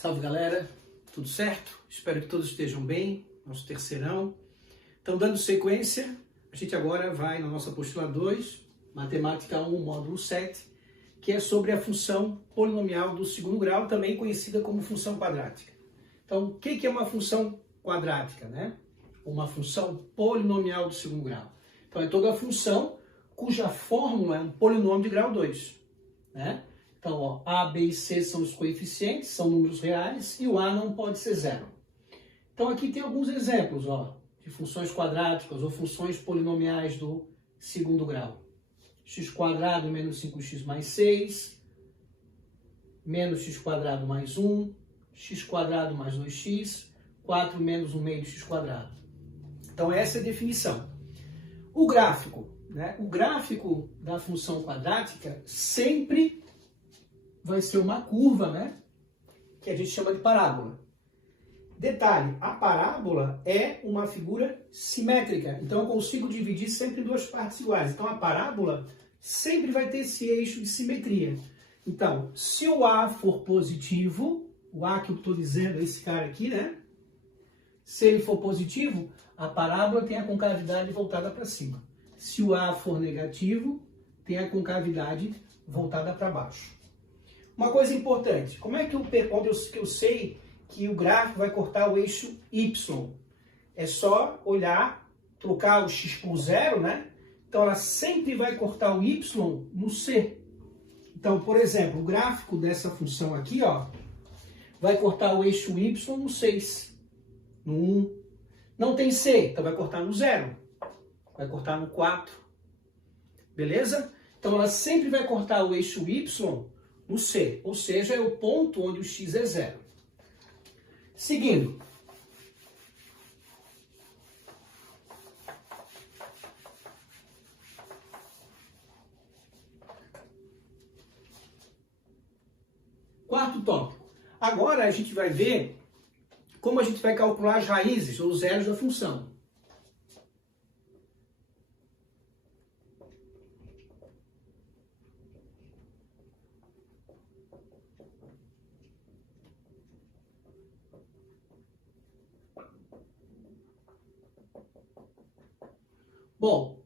Salve galera, tudo certo? Espero que todos estejam bem, nosso terceirão. Então, dando sequência, a gente agora vai na nossa apostila 2, Matemática 1, módulo 7, que é sobre a função polinomial do segundo grau, também conhecida como função quadrática. Então, o que é uma função quadrática, né? Uma função polinomial do segundo grau. Então, é toda função cuja fórmula é um polinômio de grau 2, né? Então, ó, A, B e C são os coeficientes, são números reais, e o A não pode ser zero. Então, aqui tem alguns exemplos, ó, de funções quadráticas ou funções polinomiais do segundo grau. x² menos 5x mais 6, menos x² mais 1, x² mais 2x, 4 menos 1 meio de x². Então, essa é a definição. O gráfico, né? O gráfico da função quadrática sempre vai ser uma curva, né? Que a gente chama de parábola. Detalhe, a parábola é uma figura simétrica. Então, eu consigo dividir sempre em duas partes iguais. Então, a parábola sempre vai ter esse eixo de simetria. Então, se o A for positivo, o A que eu estou dizendo é esse cara aqui, né? Se ele for positivo, a parábola tem a concavidade voltada para cima. Se o A for negativo, tem a concavidade voltada para baixo. Uma coisa importante, como é que eu sei que o gráfico vai cortar o eixo Y? É só olhar, trocar o x por zero, né? Então, ela sempre vai cortar o Y no C. Então, por exemplo, o gráfico dessa função aqui, ó, vai cortar o eixo Y no 6, no 1. Não tem C, então vai cortar no 0, vai cortar no 4. Beleza? Então, ela sempre vai cortar o eixo Y no C, ou seja, é o ponto onde o x é zero. Seguindo. Quarto tópico. Agora a gente vai ver como a gente vai calcular as raízes ou os zeros da função. Bom,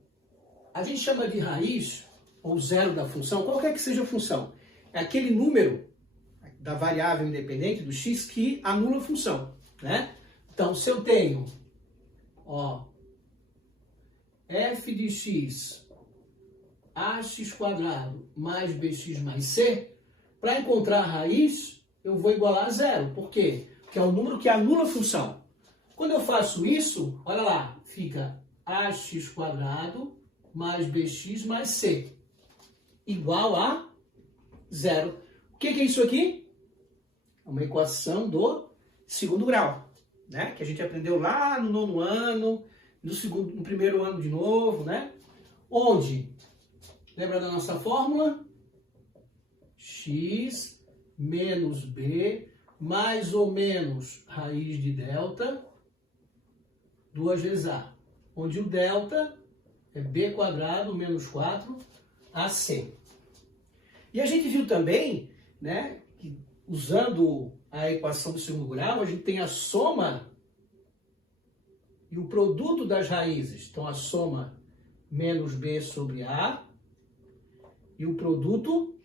a gente chama de raiz, ou zero da função, qualquer que seja a função. É aquele número da variável independente, do x, que anula a função, né? Então, se eu tenho, ó, f de x, ax² mais bx mais c, para encontrar a raiz, eu vou igualar a zero. Por quê? Porque é o número que anula a função. Quando eu faço isso, olha lá, fica ax² mais bx mais c igual a zero. O que é isso aqui? É uma equação do segundo grau, né? Que a gente aprendeu lá no nono ano, no primeiro ano de novo, né? Onde, lembra da nossa fórmula? X menos b mais ou menos raiz de delta 2 vezes a. Onde o delta é b² menos 4ac. E a gente viu também, né, que usando a equação do segundo grau, a gente tem a soma e o produto das raízes. Então, a soma menos b sobre a e o produto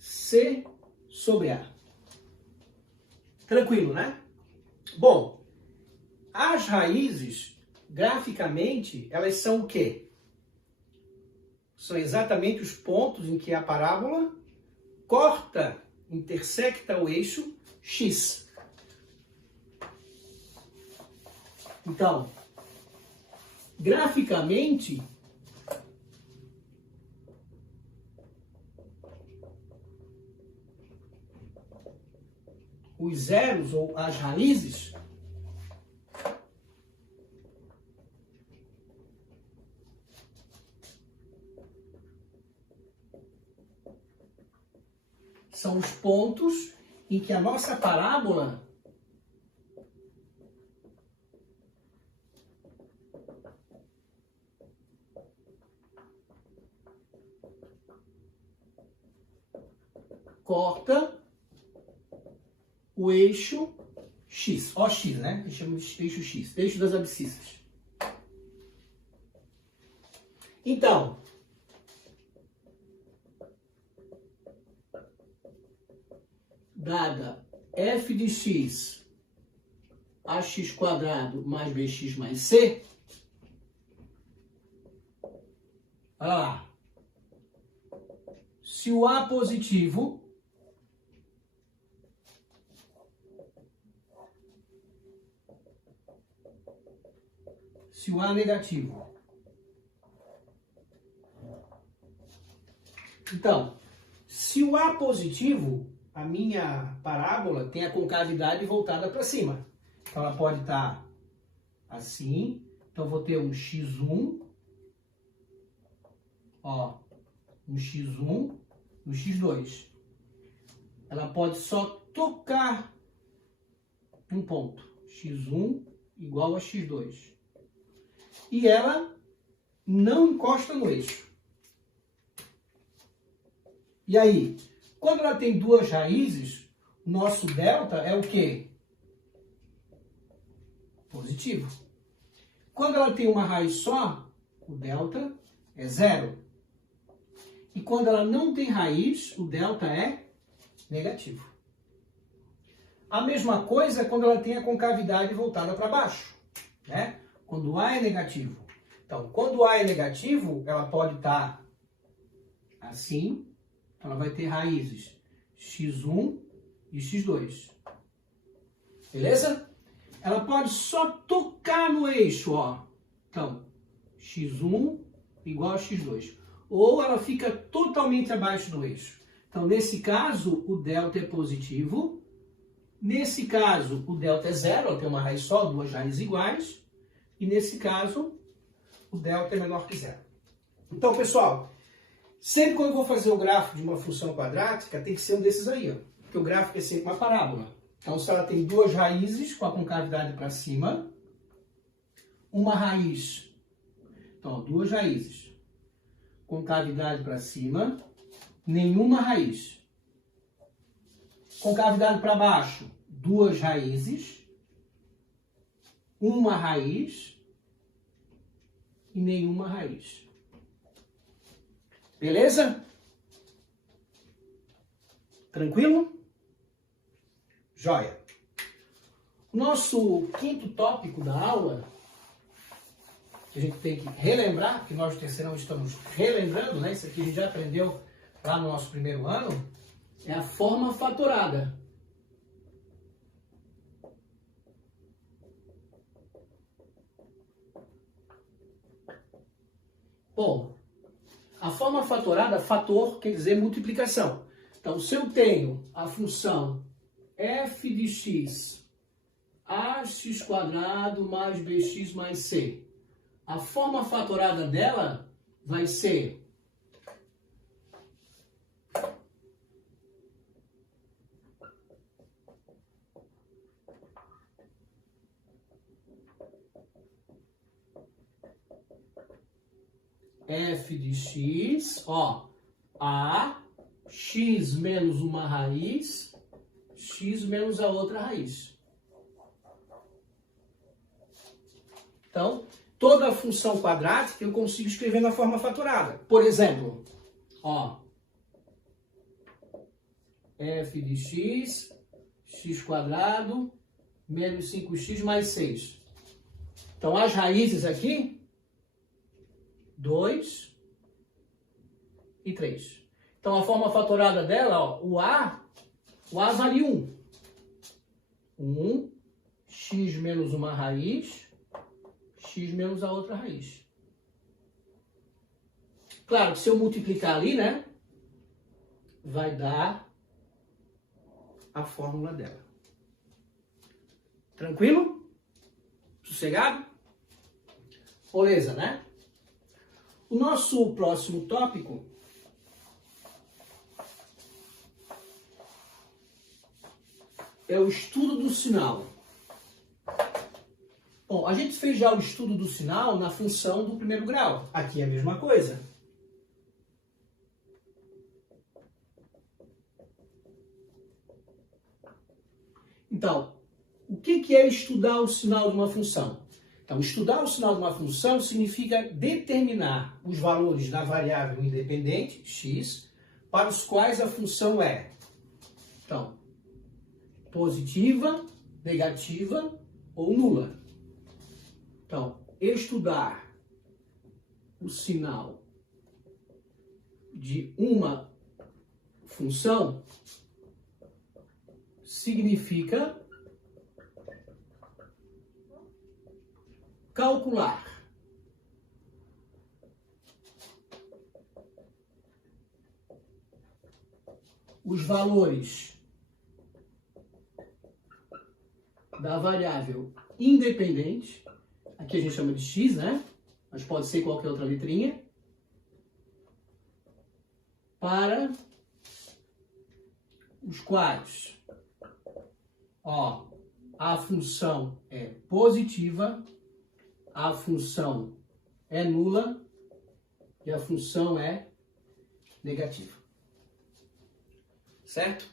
c sobre a. Tranquilo, né? Bom, as raízes, graficamente, elas são o quê? São exatamente os pontos em que a parábola corta, intersecta o eixo x. Então, graficamente, os zeros ou as raízes são os pontos em que a nossa parábola corta o eixo X, OX, né? A gente chama de eixo X, eixo das abscissas. Então, dada f de x ax² mais bx mais c, olha lá, se o A positivo se o A negativo. Então, se o A positivo, a minha parábola tem a concavidade voltada para cima. Então, ela pode estar assim. Então, vou ter um x1, ó, um x1 e um x2. Ela pode só tocar um ponto, x1 igual a x2. E ela não encosta no eixo. E aí, quando ela tem duas raízes, o nosso delta é o quê? Positivo. Quando ela tem uma raiz só, o delta é 0. E quando ela não tem raiz, o delta é negativo. A mesma coisa quando ela tem a concavidade voltada para baixo, né? Quando A é negativo. Então, quando A é negativo, ela pode estar assim. Então, ela vai ter raízes x1 e x2. Beleza? Ela pode só tocar no eixo, ó. Então, x1 igual a x2. Ou ela fica totalmente abaixo do eixo. Então, nesse caso, o delta é positivo. Nesse caso, o delta é 0, ela tem uma raiz só, duas raízes iguais. E nesse caso, o delta é menor que 0. Então, pessoal, sempre quando eu vou fazer o gráfico de uma função quadrática, tem que ser um desses aí, ó. Porque o gráfico é sempre uma parábola. Então, se ela tem duas raízes com a concavidade para cima, uma raiz, então, ó, duas raízes, concavidade para cima, nenhuma raiz. Concavidade para baixo, duas raízes, uma raiz e nenhuma raiz. Beleza? Tranquilo? Joia. Nosso quinto tópico da aula, que a gente tem que relembrar, que nós do terceirão estamos relembrando, né? Isso aqui a gente já aprendeu lá no nosso primeiro ano, é a forma fatorada. Bom, a forma fatorada, fator quer dizer multiplicação. Então, se eu tenho a função f de x, ax² mais bx mais c, a forma fatorada dela vai ser f de x, ó, a, x menos uma raiz, x menos a outra raiz. Então, toda a função quadrática eu consigo escrever na forma fatorada. Por exemplo, ó, f de x, x² menos 5x mais 6. Então, as raízes aqui, 2 e 3. Então, a forma fatorada dela, ó, o A vale 1. 1, x menos uma raiz, x menos a outra raiz. Claro que se eu multiplicar ali, né, vai dar a fórmula dela. Tranquilo? Sossegado? Beleza, né? O nosso próximo tópico é o estudo do sinal. Bom, a gente fez já o estudo do sinal na função do primeiro grau. Aqui é a mesma coisa. Então, o que é estudar o sinal de uma função? Então, estudar o sinal de uma função significa determinar os valores da variável independente, x, para os quais a função é, então, positiva, negativa ou nula. Então, estudar o sinal de uma função significa calcular os valores da variável independente, aqui a gente chama de x, né? Mas pode ser qualquer outra letrinha, para os quais, ó, a função é positiva, a função é nula e a função é negativa. Certo?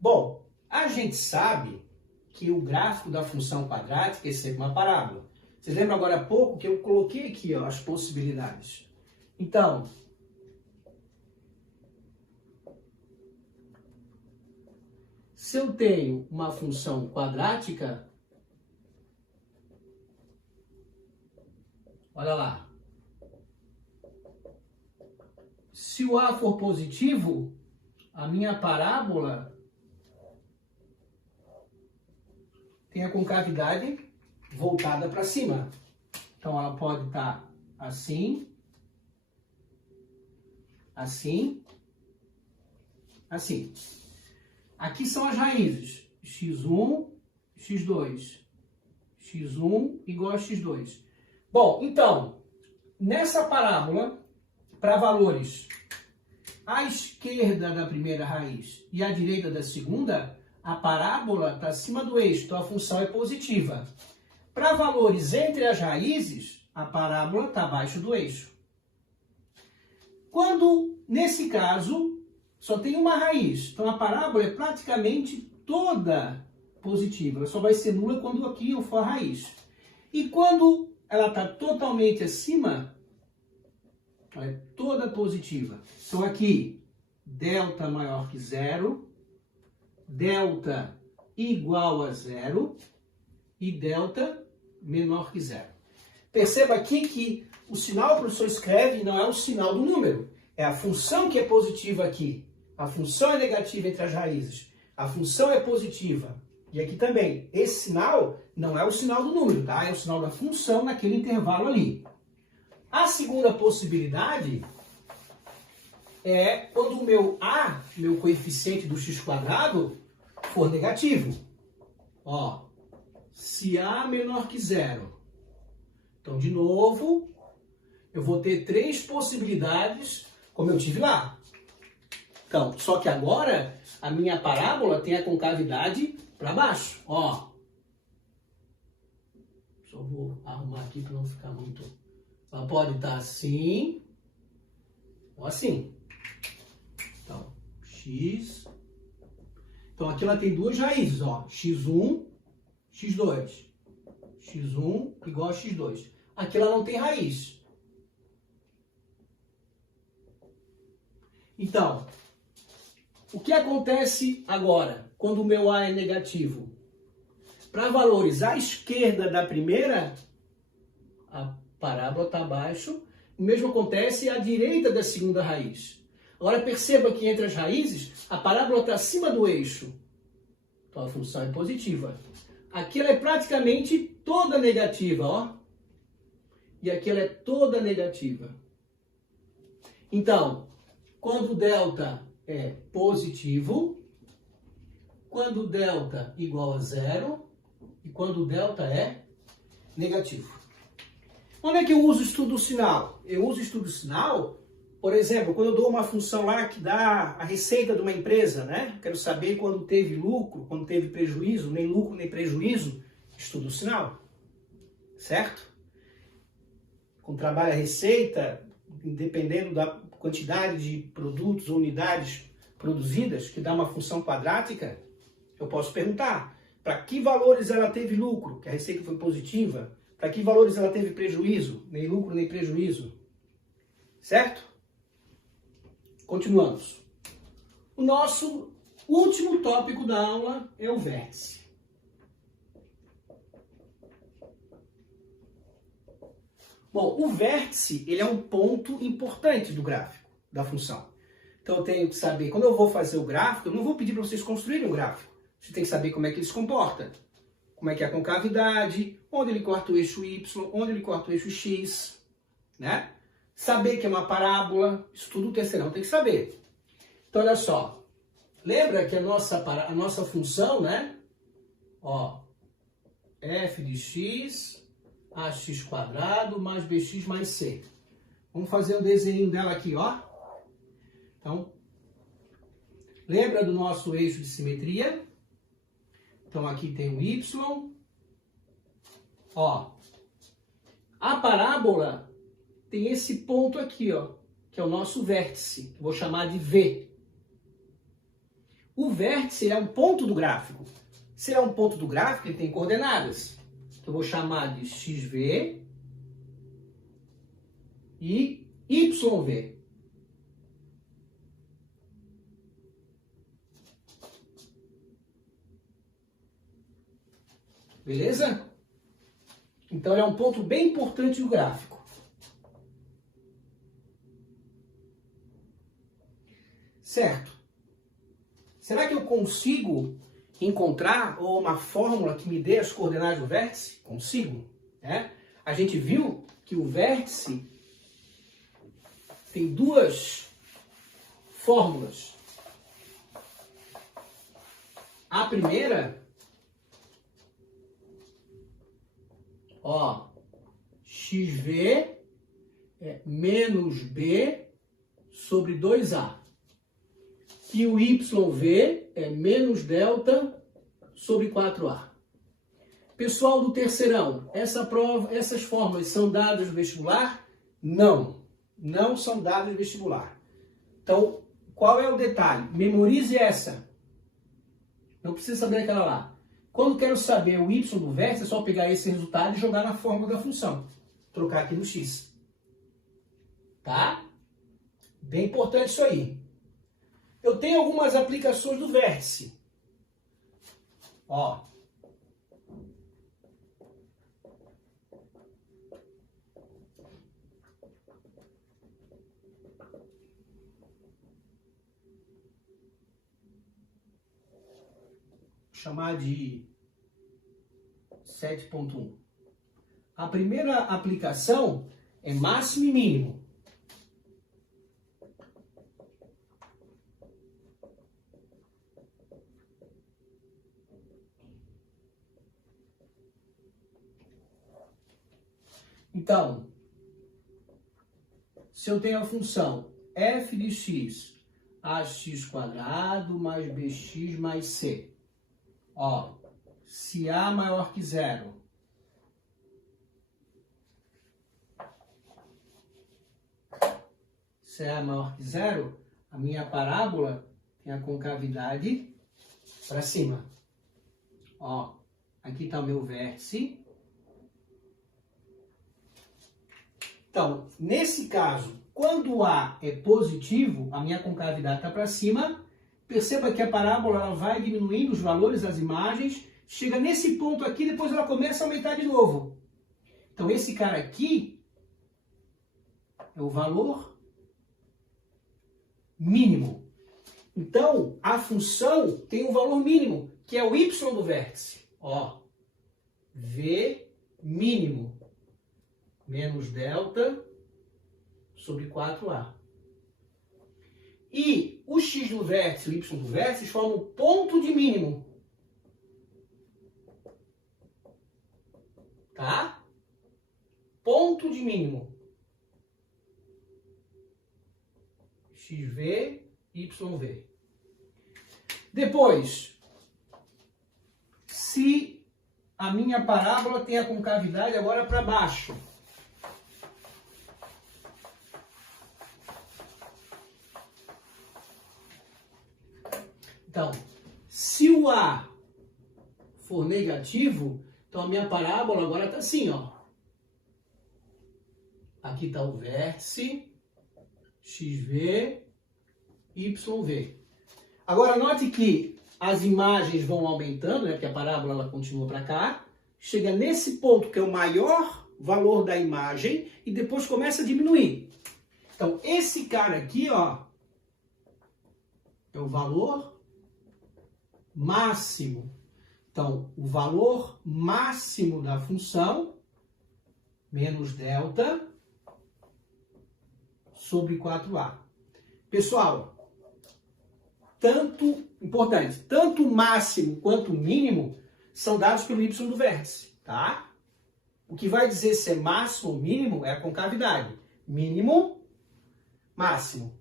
Bom, a gente sabe que o gráfico da função quadrática é sempre uma parábola. Vocês lembram agora há pouco que eu coloquei aqui, ó, as possibilidades. Então, se eu tenho uma função quadrática, olha lá. Se o A for positivo, a minha parábola tem a concavidade voltada para cima. Então, ela pode estar assim, assim, assim. Aqui são as raízes. x1, x2. x1 igual a x2. Bom, então, nessa parábola, para valores à esquerda da primeira raiz e à direita da segunda, a parábola está acima do eixo, então a função é positiva. Para valores entre as raízes, a parábola está abaixo do eixo. Quando, nesse caso, só tem uma raiz, então a parábola é praticamente toda positiva. Ela só vai ser nula quando aqui eu for a raiz. E quando ela está totalmente acima, ela é toda positiva. Então aqui, delta maior que zero, delta igual a zero e delta menor que zero. Perceba aqui que o sinal que o professor escreve não é o sinal do número. É a função que é positiva aqui. A função é negativa entre as raízes. A função é positiva. E aqui também, esse sinal não é o sinal do número, tá? É o sinal da função naquele intervalo ali. A segunda possibilidade é quando o meu A, meu coeficiente do x², for negativo. Ó, se A menor que zero. Então, de novo, eu vou ter três possibilidades, como eu tive lá. Então, só que agora a minha parábola tem a concavidade para baixo. Ó, só vou arrumar aqui para não ficar muito. Ela pode estar assim ou assim. Então, x. Então, aqui ela tem duas raízes, ó. x1, x2. x1 igual a x2. Aqui ela não tem raiz. Então, o que acontece agora, quando o meu A é negativo? Para valores à esquerda da primeira, a parábola está abaixo. O mesmo acontece à direita da segunda raiz. Agora perceba que entre as raízes, a parábola está acima do eixo. Então a função é positiva. Aqui ela é praticamente toda negativa, ó. E aqui ela é toda negativa. Então, quando o delta é positivo, quando o delta igual a zero e quando o delta é negativo. Onde é que eu uso o estudo do sinal? Eu uso o estudo do sinal, por exemplo, quando eu dou uma função lá que dá a receita de uma empresa, né? Quero saber quando teve lucro, quando teve prejuízo, nem lucro nem prejuízo, estudo do sinal, certo? Quando trabalha a receita, dependendo da quantidade de produtos ou unidades produzidas, que dá uma função quadrática, Eu posso perguntar para que valores ela teve lucro, que a receita foi positiva, para que valores ela teve prejuízo, nem lucro nem prejuízo. Certo? Continuamos. O nosso último tópico da aula é o vértice. Bom, o vértice ele é um ponto importante do gráfico, da função. Então eu tenho que saber, quando eu vou fazer o gráfico, eu não vou pedir para vocês construírem um gráfico. Você tem que saber como é que ele se comporta. Como é que é a concavidade, onde ele corta o eixo Y, onde ele corta o eixo X, né? Saber que é uma parábola, isso tudo o terceirão tem que saber. Então olha só, lembra que a nossa função, né? Ó, f de x, ax quadrado mais bx mais c. Vamos fazer um desenho dela aqui, ó. Então, lembra do nosso eixo de simetria? Então, aqui tem o y. Ó, a parábola tem esse ponto aqui, ó, que é o nosso vértice. Vou chamar de V. O vértice é um ponto do gráfico. Se ele é um ponto do gráfico, ele tem coordenadas. Eu vou chamar de xv e yv. Beleza? Então, ele é um ponto bem importante do gráfico. Certo? Será que eu consigo encontrar uma fórmula que me dê as coordenadas do vértice? Consigo. Né? A gente viu que o vértice tem duas fórmulas. A primeira, ó, xv é menos b sobre 2a. E o YV é menos delta sobre 4A. Pessoal do terceirão, essas fórmulas são dadas no vestibular? Não, não são dadas no vestibular. Então, qual é o detalhe? Memorize essa. Não precisa saber aquela lá. Quando quero saber o y do vértice, é só pegar esse resultado e jogar na fórmula da função. Trocar aqui no x. Tá? Bem importante isso aí. Eu tenho algumas aplicações do vértice. Ó. Vou chamar de 7.1. A primeira aplicação é máximo e mínimo. Então, se eu tenho a função f de x, ax quadrado mais bx mais c. Ó, se a maior que zero, se a maior que zero, a minha parábola tem a concavidade para cima. Ó, aqui está o meu vértice. Então, nesse caso, quando A é positivo, a minha concavidade está para cima. Perceba que a parábola ela vai diminuindo os valores das imagens. Chega nesse ponto aqui, depois ela começa a aumentar de novo. Então, esse cara aqui é o valor mínimo. Então, a função tem um valor mínimo, que é o y do vértice. Ó, V mínimo menos delta sobre 4A. E o x do vértice e o y do vértice formam o ponto de mínimo. Tá? Ponto de mínimo. XV, YV. Depois, se a minha parábola tem a concavidade agora para baixo, então, se o A for negativo, então a minha parábola agora está assim, ó. Aqui está o vértice, XV, YV. Agora, note que as imagens vão aumentando, né, porque a parábola ela continua para cá, chega nesse ponto que é o maior valor da imagem e depois começa a diminuir. Então, esse cara aqui, ó, é o valor máximo. Então, o valor máximo da função menos delta sobre 4a. Pessoal, tanto o máximo quanto o mínimo são dados pelo y do vértice, tá? O que vai dizer se é máximo ou mínimo é a concavidade. Mínimo, máximo.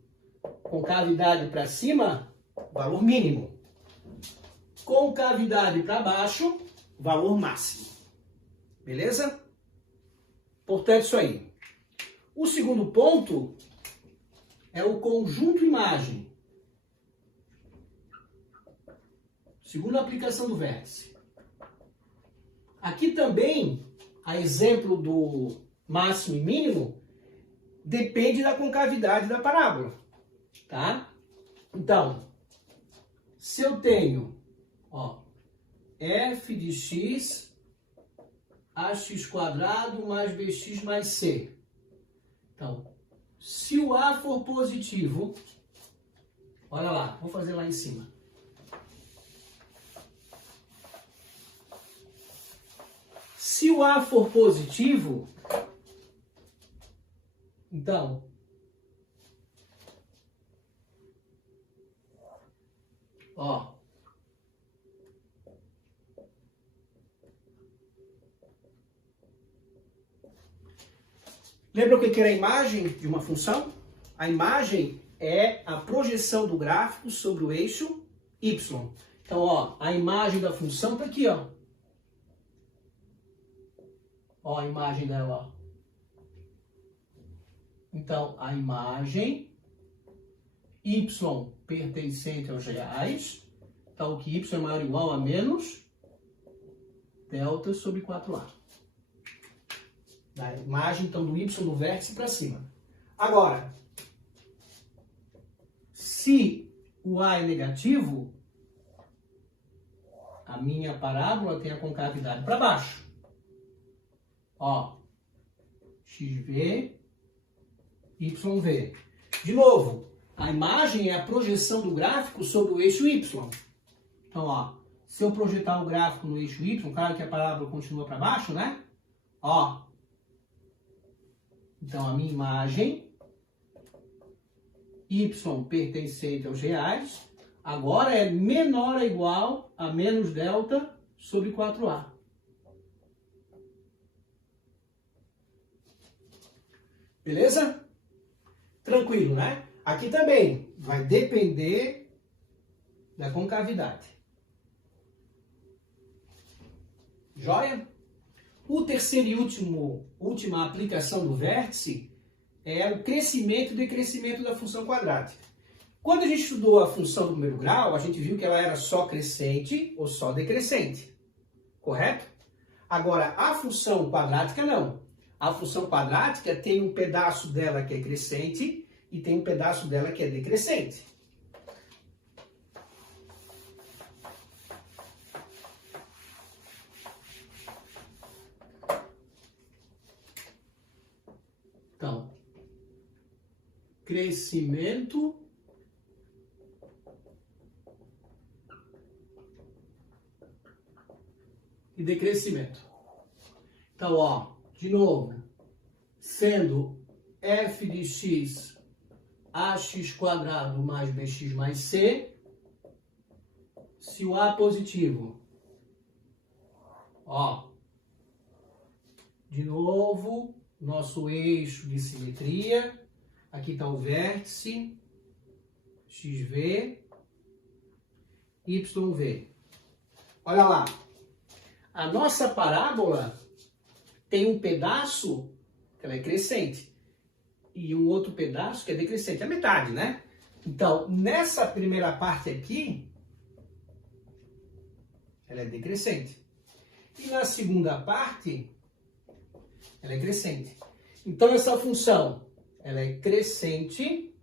Concavidade para cima, valor mínimo. Concavidade para baixo, valor máximo. Beleza? Portanto, isso aí. O segundo ponto é o conjunto imagem. Segunda aplicação do vértice. Aqui também, a exemplo do máximo e mínimo, depende da concavidade da parábola, tá? Então, se eu tenho, ó, f de x, ax² mais bx mais c. Então, se o a for positivo, olha lá, vou fazer lá em cima. Se o a for positivo, então, ó, lembra o que era a imagem de uma função? A imagem é a projeção do gráfico sobre o eixo y. Então, ó, a imagem da função está aqui, ó. Ó a imagem dela, ó. Então, a imagem y pertencente aos reais, então que y é maior ou igual a menos delta sobre 4a. Da imagem, então, do y do vértice para cima. Agora, se o a é negativo, a minha parábola tem a concavidade para baixo. Ó, XV, YV. De novo, a imagem é a projeção do gráfico sobre o eixo Y. Então, ó, se eu projetar o gráfico no eixo Y, claro que a parábola continua para baixo, né? Ó. Então, a minha imagem, Y pertencente aos reais, agora é menor ou igual a menos delta sobre 4a. Beleza? Tranquilo, né? Aqui também vai depender da concavidade. Joia? O terceiro e última aplicação do vértice é o crescimento e decrescimento da função quadrática. Quando a gente estudou a função do primeiro grau, a gente viu que ela era só crescente ou só decrescente. Correto? Agora, a função quadrática não. A função quadrática tem um pedaço dela que é crescente e tem um pedaço dela que é decrescente. Então, crescimento e decrescimento. Então, ó, de novo, sendo f de x ax² mais bx mais c, se o a é positivo, ó, de novo, nosso eixo de simetria, aqui está o vértice, XV, YV. Olha lá, a nossa parábola tem um pedaço que ela é crescente e um outro pedaço que é decrescente, a metade, né? Então, nessa primeira parte aqui, ela é decrescente. E na segunda parte, ela é crescente. Então, essa função, ela é crescente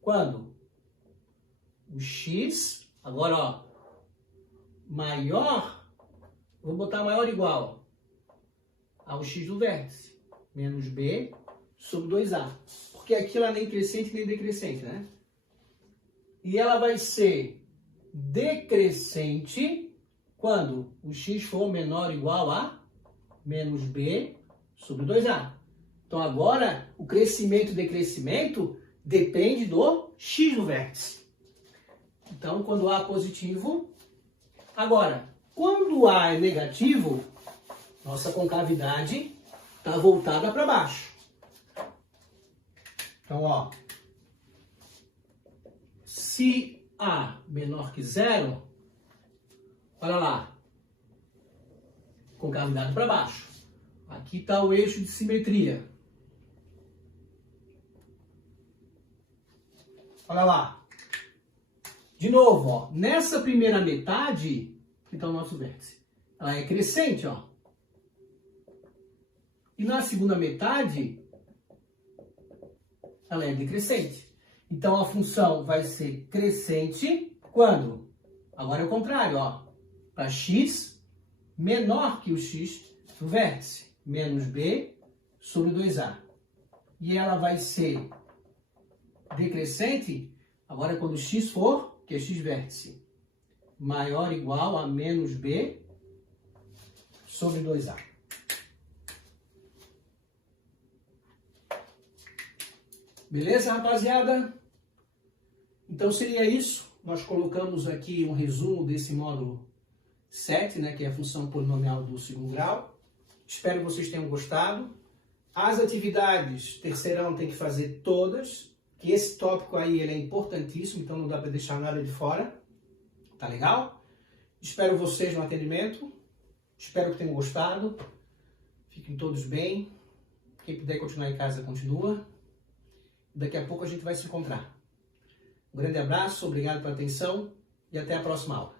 quando o x, agora, ó, maior, vou botar maior igual ao x do vértice, menos b sobre 2a. Porque aqui ela nem crescente nem decrescente, né? E ela vai ser decrescente quando o x for menor ou igual a menos b sobre 2a. Então, agora, o crescimento e decrescimento depende do x do vértice. Então, quando A é positivo... Agora, quando A é negativo, nossa concavidade está voltada para baixo. Então, ó, se A menor que zero, olha lá, concavidade para baixo. Aqui está o eixo de simetria. Olha lá. De novo, ó, nessa primeira metade, que está o nosso vértice, ela é crescente, ó. E na segunda metade, ela é decrescente. Então, a função vai ser crescente quando? Agora é o contrário, ó. Para x menor que o x do vértice, menos b sobre 2a. E ela vai ser decrescente agora quando x for, que é x vértice, maior ou igual a menos b sobre 2a. Beleza, rapaziada? Então seria isso. Nós colocamos aqui um resumo desse módulo 7, né, que é a função polinomial do segundo grau. Espero que vocês tenham gostado. As atividades terceirão tem que fazer todas, que esse tópico aí ele é importantíssimo, então não dá para deixar nada de fora. Tá legal? Espero vocês no atendimento. Espero que tenham gostado. Fiquem todos bem. Quem puder continuar em casa, continua. Daqui a pouco a gente vai se encontrar. Um grande abraço, obrigado pela atenção e até a próxima aula.